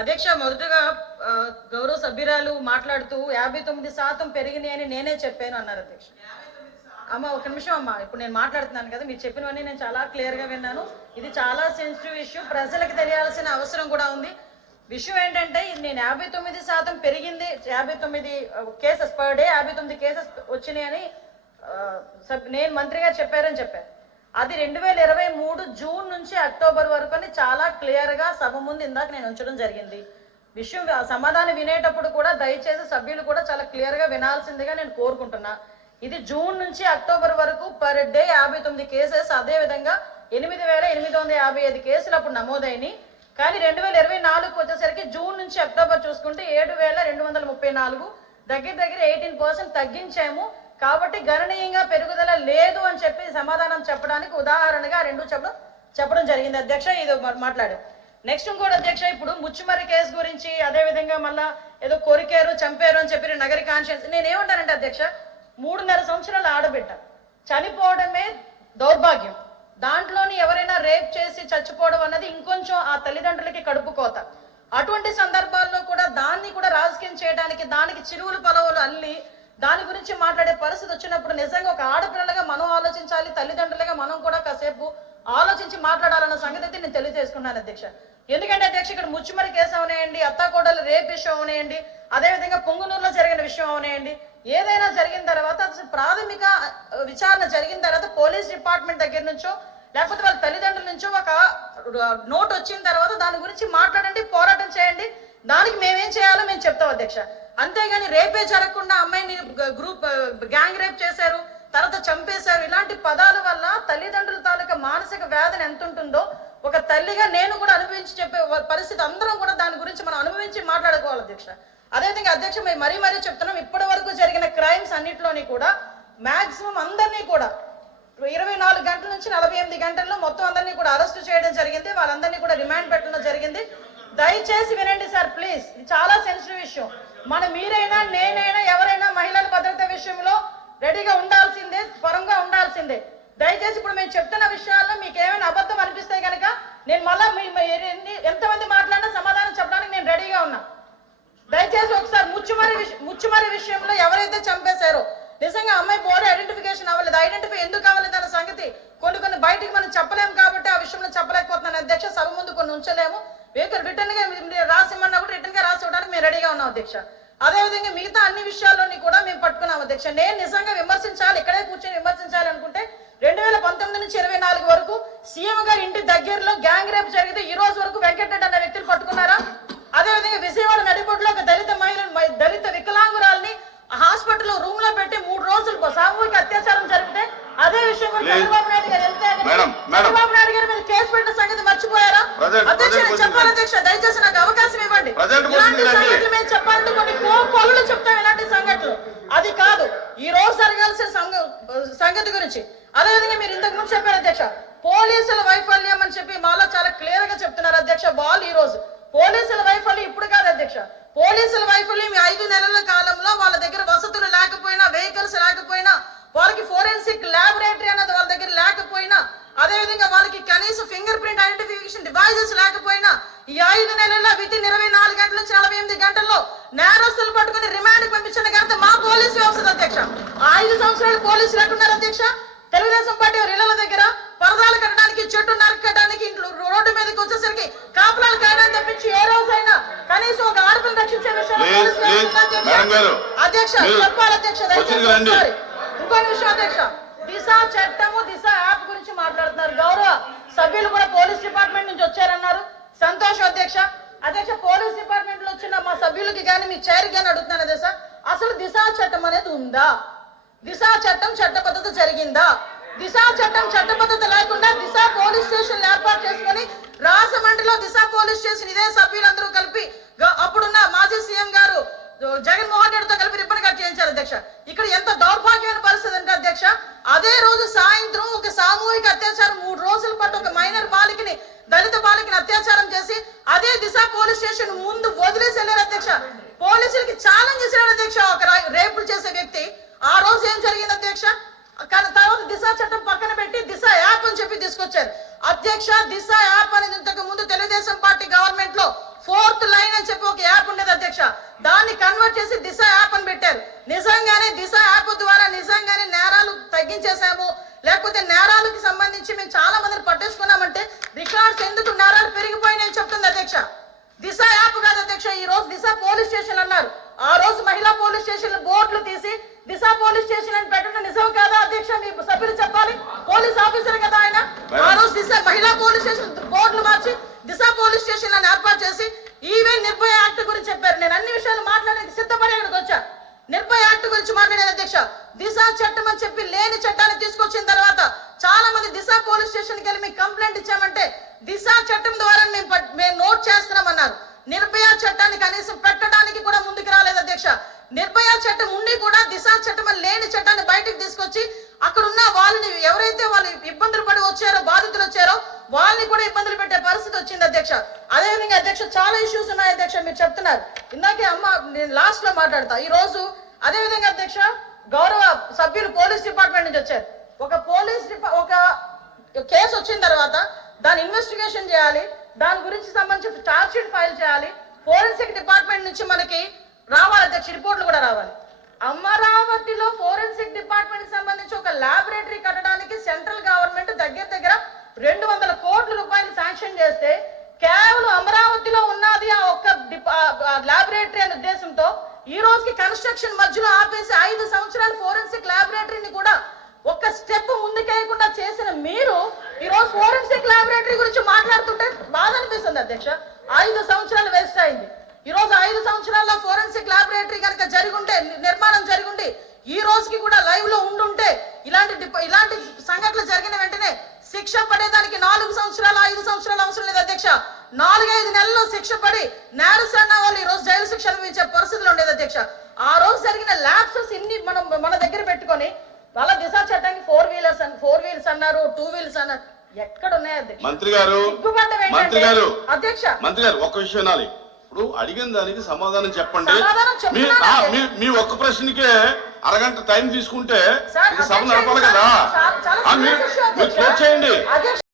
అధ్యక్ష, మొదటగా గౌరవ సభ్యురాలు మాట్లాడుతూ 59% పెరిగినాయి అని నేనే చెప్పాను అన్నారు అధ్యక్ష. అమ్మ ఒక నిమిషం అమ్మ, ఇప్పుడు నేను మాట్లాడుతున్నాను కదా, మీరు చెప్పినవన్నీ నేను చాలా క్లియర్గా విన్నాను. ఇది చాలా సెన్సిటివ్ ఇష్యూ, ప్రజలకు తెలియాల్సిన అవసరం కూడా ఉంది. విషయం ఏంటంటే నేను 59% పెరిగింది, 59 కేసెస్ పర్ డే 59 కేసెస్ వచ్చినాయి అని నేను మంత్రి గారు చెప్పారని చెప్పారు. అది 2023 జూన్ నుంచి అక్టోబర్ వరకు అని చాలా క్లియర్గా సభ ముందు ఇందాక నేను ఉంచడం జరిగింది. విషయం సమాధానం వినేటప్పుడు కూడా దయచేసి సభ్యులు కూడా చాలా క్లియర్గా వినాల్సిందిగా నేను కోరుకుంటున్నా. ఇది జూన్ నుంచి అక్టోబర్ వరకు పర్ డే 59 కేసెస్, అదేవిధంగా 8,855 కేసులు అప్పుడు నమోదైనవి. కానీ 2024 వచ్చేసరికి జూన్ నుంచి అక్టోబర్ చూసుకుంటే 7,234, దగ్గర 18% తగ్గించాము. కాబట్టి గణనీయంగా పెరుగుదల లేదు అని చెప్పి సమాధానం చెప్పడానికి ఉదాహరణగా రెండు చెప్పడం జరిగింది అధ్యక్ష. ఇది మాట్లాడు. నెక్స్ట్ ఇంకోటి అధ్యక్ష, ఇప్పుడు ముచ్చుమర్రి కేసు గురించి, అదేవిధంగా మళ్ళా ఏదో కొరికారు చంపారు అని చెప్పి నగరి కాన్షియన్స్. నేనేమంటానంటే అధ్యక్ష, 3.5 సంవత్సరాల ఆడబిడ్డ చనిపోవడమే దౌర్భాగ్యం. దాంట్లోని ఎవరైనా రేప్ చేసి చచ్చిపోవడం అన్నది ఇంకొంచెం ఆ తల్లిదండ్రులకి కడుపు కోత. అటువంటి సందర్భాల్లో కూడా దాన్ని కూడా రాజకీయం చేయడానికి, దానికి చిరువులు పలవులు అల్లి దాని గురించి మాట్లాడే పరిస్థితి వచ్చినప్పుడు నిజంగా ఒక ఆడపిల్లలుగా మనం ఆలోచించాలి, తల్లిదండ్రులుగా మనం కూడా కాసేపు ఆలోచించి మాట్లాడాలన్న సంగతి నేను తెలియజేసుకున్నాను అధ్యక్ష. ఎందుకంటే అధ్యక్ష, ఇక్కడ ముచ్చుమరి కేసు అవనేయండి, అత్తాకోడలు రేప్ విషయం అవనేయండి, అదేవిధంగా పొంగునూరులో జరిగిన విషయం అవనేయండి, ఏదైనా జరిగిన తర్వాత అసలు ప్రాథమిక విచారణ జరిగిన తర్వాత పోలీస్ డిపార్ట్మెంట్ దగ్గర నుంచో లేకపోతే వాళ్ళ తల్లిదండ్రుల నుంచో ఒక నోట్ వచ్చిన తర్వాత దాని గురించి మాట్లాడండి, పోరాటం చేయండి. దానికి మేమేం చేయాలో మేము చెప్తాం అధ్యక్ష. అంతేగాని రేపే జరగకుండా అమ్మాయిని గ్యాంగ్ రేప్ చేశారు, తర్వాత చంపేశారు, ఇలాంటి పదాల వల్ల తల్లిదండ్రుల తాలూకా మానసిక వేదన ఎంత ఉంటుందో ఒక తల్లిగా నేను కూడా అనుభవించి చెప్పే పరిస్థితి అందరం కూడా దాని గురించి మనం అనుభవించి మాట్లాడుకోవాలి అధ్యక్ష. అదేవిధంగా అధ్యక్ష, మేము మరీ చెప్తున్నాం, ఇప్పటి వరకు జరిగిన క్రైమ్స్ అన్నింటిలోని కూడా మాక్సిమం అందరినీ కూడా 24 గంటల నుంచి 48 గంటల్లో మొత్తం అందరినీ కూడా అరెస్ట్ చేయడం జరిగింది. వాళ్ళందరినీ కూడా రిమాండ్ పెట్టడం జరిగింది. దయచేసి వినండి సార్ ప్లీజ్, ఇది చాలా సెన్సిటివ్ విషయం. మీరైనా నేనైనా ఎవరైనా మహిళల భద్రత విషయంలో రెడీగా ఉండాల్సిందే, పరంగా ఉండాల్సిందే. దయచేసి ఇప్పుడు మేము చెప్తున్న విషయాల్లో మీకు ఏమైనా అబద్ధం అనిపిస్తే కనుక నేను మళ్ళా ఎంతమంది మాట్లాడినా సమాధానం చెప్పడానికి నేను రెడీగా ఉన్నా. దయచేసి ఒకసారి ముచ్చుమరి విషయంలో ఎవరైతే చంపేశారో నిజంగా అమ్మాయి బాడీ ఐడెంటిఫికేషన్ అవ్వలేదు. ఐడెంటిఫై ఎందుకు అవ్వలేదు అన్న సంగతి కొన్ని బయటికి మనం చెప్పలేము కాబట్టి ఆ విషయంలో చెప్పలేకపోతున్నాను అధ్యక్ష. సభ ముందు కొన్ని ఉంచలేము. రిటర్న్ గా రాసిమ్మన్నా కూడా రిటర్న్ గా రాసి ఇవ్వడానికి మేము రెడీగా ఉన్నాం అధ్యక్ష. అదేవిధంగా మిగతా అన్ని విషయాల్లోని కూడా మేము పట్టుకున్నాం అధ్యక్ష. నేను నిజంగా విమర్శించాలి, ఇక్కడే కూర్చొని విమర్శించాలి అనుకుంటే 2019 నుంచి 24 వరకు సీఎం గారి ఇంటి దగ్గరలో గ్యాంగ్ రేప్ జరిగితే ఈ రోజు వరకు వెంకటరెడ్డి అన్న వ్యక్తిని పట్టుకున్నారా? అదేవిధంగా విజయవాడ నడిబొడ్డులో ఒక దళిత వికలాంగురాల్ని హాస్పిటల్లో రూమ్ లో పెట్టి 3 రోజులు సామూహిక అత్యాచారం జరిగితే అదే విషయం చంద్రబాబు నాయుడు గారు చంద్రబాబు నాయుడు గారి మీద కేసు పెట్టిన సంగతి మర్చిపోయారా? అధ్యక్ష చెప్పాలి అధ్యక్ష, దయచేసి నాకు అవకాశం ఇవ్వండి. ఇలాంటి సంగతులు మేము చెప్పాలంటే కొన్ని కోళ్ళు చెప్తాం. ఇలాంటి సంగతులు అది కాదు ఈ రోజు జరగాల్సిన సంగతి గురించి. అదేవిధంగా మీరు ఇంతకు ముందు చెప్పారు అధ్యక్ష, పోలీసుల వైఫల్యం అని చెప్పి మాలో చాలా క్లియర్ గా చెప్తున్నారు అధ్యక్ష. వాళ్ళు ఈ రోజు పోలీసుల వైఫల్యం ఇప్పుడు కాదు అధ్యక్ష. పోలీసుల వైఫల్యం 5 నెలల కాలంలో వాళ్ళ దగ్గర వసతులు లేకపోయినా, వెహికల్స్ లేకపోయినా, వాళ్ళకి ఫోరెన్సిక్ ల్యాబొరేటరీ అన్నది వాళ్ళ దగ్గర లేకపోయినా, అదేవిధంగా వాళ్ళకి కనీసం ఫింగర్ ప్రింట్ ఐడెంటిఫికేషన్ డివైజెస్ లేకపోయినా ఈ 5 నెలల్లో వితిన్ 24 గంటల నుంచి 48 గంటల్లో నేరస్తులు పట్టుకుని రిమాండ్ పంపించిన ఘనత మా పోలీసు వ్యవస్థ అధ్యక్ష. 5 సంవత్సరాలు పోలీసులు ఎట్టున్నారు అధ్యక్ష? తెలుగుదేశం పార్టీ ఇళ్ల దగ్గర పరదాలు కట్టడానికి, చెట్టు నరకడానికి, ఇంట్లో రోడ్డు మీదకి వచ్చేసరికి కాపులాలు కాయడానికి తప్పించి ఏ రోజైనా కనీసం ఒక ఆడపిల్లని రక్షించే విషయంలో అధ్యక్ష చెప్పాలి అధ్యక్ష. ఇంకొక విషయం అధ్యక్ష, దిశ చట్టము, దిశ యాప్ గురించి మాట్లాడుతున్నారు. గౌరవ సభ్యులు కూడా పోలీస్ డిపార్ట్మెంట్ నుంచి వచ్చారన్నారు, సంతోషం అధ్యక్ష. అధ్యక్ష, పోలీస్ డిపార్ట్మెంట్ లో వచ్చిన మా సభ్యులకి కానీ మీ చైర్కి కానీ అడుగుతున్నాను అధ్యక్ష, అసలు దిశ చట్టం అనేది ఉందా? దిశ చట్టం చట్టబద్ధత జరిగిందా? దిశ చట్టం చట్టబద్ధత లేకుండా దిశ పోలీస్ స్టేషన్ ఏర్పాటు చేసుకుని రాజమండ్రిలో దిశ పోలీస్ స్టేషన్ ఇదే సభ్యులందరూ కలిపి అప్పుడున్న మాజీ సీఎం గారు జగన్మోహన్ రెడ్డితో కలిపి రిబ్బన్ కట్ చేయించారు అధ్యక్ష. ఇక్కడ ఎంత దౌర్భాగ్యమైన పరిస్థితి అంటే అధ్యక్ష, అదే రోజు సాయంత్రం ఒక సామూహిక అత్యాచారం 3 రోజుల పాటు ఒక మైనర్ బాలికని, దళిత బాలికని అత్యాచారం చేసి అదే దిశ పోలీస్ స్టేషన్ ముందు వదిలేసి వెళ్ళారు అధ్యక్ష. పోలీసులకి ఛాలెంజ్ చేశారు అధ్యక్ష ఒక రేపులు చేసే వ్యక్తి. ఆ రోజు ఏం జరిగింది అధ్యక్ష? కానీ తర్వాత దిశ చట్టం పక్కన పెట్టి దిశ యాప్ అని చెప్పి తీసుకొచ్చారు అధ్యక్ష. దిశ యాప్ అనేది ఇంతకు ముందు తెలుగుదేశం పార్టీ గవర్నమెంట్ లో 4th లైన్ ఒక యాప్ ఉండేది అధ్యక్ష. దాన్ని కన్వర్ట్ చేసి దిశ యాప్ అని పెట్టారు. నిజంగానే దిశ యాప్ ద్వారా నిజంగానే నేరాలు తగ్గించేశాము, లేకపోతే నేరాలకు సంబంధించి మేము చాలా మందిని పట్టేసుకున్నామంటే రికార్డ్స్ ఎందుకు నేరాలు పెరిగిపోయినాయని చెప్తుంది అధ్యక్ష. దిశ యాప్ కాదు అధ్యక్ష, ఈ రోజు దిశ పోలీస్ స్టేషన్ అన్నారు. ఆ రోజు మహిళా పోలీస్ స్టేషన్ బోర్డులు తీసి దిశ పోలీస్ స్టేషన్ అని పెట్టడం నిజం కాదా అధ్యక్ష? మీ సభ్యులు చెప్పాలి, పోలీస్ ఆఫీసర్ కదా ఆయన. ఆ రోజు దిశ మహిళా పోలీస్ స్టేషన్ బోర్డులు మార్చి దిశ పోలీస్ స్టేషన్ అని ఏర్పాటు చేసి ఈవెన్ నిర్భయ యాక్ట్ గురించి చెప్పారు. నేను అన్ని విషయాలు మాట్లాడడానికి సిద్ధపడి అక్కడికి వచ్చా. నిర్భయ యాక్ట్ గురించి మాట్లాడేది అధ్యక్ష. దిశ చట్టం అని చెప్పి లేని చట్టాన్ని తీసుకొచ్చిన తర్వాత చాలా మంది దిశ పోలీస్ స్టేషన్కి వెళ్ళి మీకు కంప్లైంట్ ఇచ్చామంటే దిశ చట్టం ద్వారా మేము నోట్ చేస్తున్నామన్నారు. నిర్భయ చట్టాన్ని కనీసం పెట్టడానికి కూడా ముందుకు రాలేదు అధ్యక్ష. నిర్భయ చట్టం ఉండి కూడా దిశ చట్టం అని లేని చట్టాన్ని బయటకు తీసుకొచ్చి అక్కడ ఉన్న వాళ్ళని ఎవరైతే వాళ్ళు ఇబ్బందులు పడి వచ్చారో, బాధితులు వచ్చారో వాళ్ళని కూడా ఇబ్బందులు పెట్టే పరిస్థితి వచ్చింది అధ్యక్ష. అదేవిధంగా అధ్యక్ష చాలా ఇష్యూస్ ఉన్నాయి అధ్యక్ష, మీరు చెప్తున్నారు. ఇందాకే అమ్మ నేను లాస్ట్ లో మాట్లాడతా. ఈ రోజు అదేవిధంగా అధ్యక్ష గౌరవ సభ్యులు పోలీస్ డిపార్ట్మెంట్ నుంచి వచ్చారు. ఒక కేసు వచ్చిన తర్వాత దాని ఇన్వెస్టిగేషన్ చేయాలి, దాని గురించి సంబంధించి ఛార్జ్ షీట్ ఫైల్ చేయాలి, ఫోరెన్సిక్ డిపార్ట్మెంట్ నుంచి మనకి రావాలి అధ్యక్ష, రిపోర్ట్లు కూడా రావాలి. అమరావతిలో ఫోరెన్సిక్ డిపార్ట్మెంట్ సంబంధించి ఒక ల్యాబొరేటరీ కట్టడానికి సెంట్రల్ గవర్నమెంట్ దగ్గర 200 కోట్ల రూపాయలు శాంక్షన్ చేస్తే కేవలం అమరావతిలో ఉన్నది ఆ ఒక్క ల్యాబొరేటరీ అనే ఉద్దేశంతో ఈ రోజుకి కన్స్ట్రక్షన్ మధ్యలో ఆపేసి 5 సంవత్సరాలు ఫోరెన్సిక్ ల్యాబొరేటరీని కూడా ఒక్క స్టెప్ ముందుకేయకుండా చేసిన మీరు ఈ రోజు ఫోరెన్సిక్ ల్యాబొరేటరీ గురించి మాట్లాడుతుంటే బాధ అనిపిస్తుంది అధ్యక్ష. 5 సంవత్సరాలు వేస్ట్ అయింది. ఈ రోజు 5 సంవత్సరాల్లో ఫోరెన్సిక్ ల్యాబొరేటరీ కనుక జరిగుంటే, నిర్మాణం జరిగుంటే, ఈ రోజుకి కూడా లైవ్ లో ఉండుంటే ఇలాంటి సంఘటనలు జరిగిన వెంటనే శిక్ష పడేదానికి 4 సంవత్సరాలు 5 సంవత్సరాలు అవసరం లేదు అధ్యక్ష. 4-5 నెలల్లో శిక్ష పడి నేరస్తున్న వాళ్ళు ఈ రోజు జైలు శిక్ష అనుభవించే పరిస్థితులు ఉండేది అధ్యక్ష. ఆ రోజు జరిగిన ల్యాప్సెస్ ఇన్ని మన దగ్గర పెట్టుకొని వాళ్ళ దిశ చట్టానికి 4 వీలర్స్ అన్నారు, 2 వీలర్స్ అన్నారు. ఎక్కడ ఉన్నాయి అధ్యక్ష? మంత్రి గారు అధ్యక్ష ఒక్క విషయం వినాలి. ఇప్పుడు అడిగిన దానికి సమాధానం చెప్పండి. మీ ఒక్క ప్రశ్నకే అరగంట టైం తీసుకుంటే సభ నడపాలి కదా. మీరు క్లోజ్ చేయండి.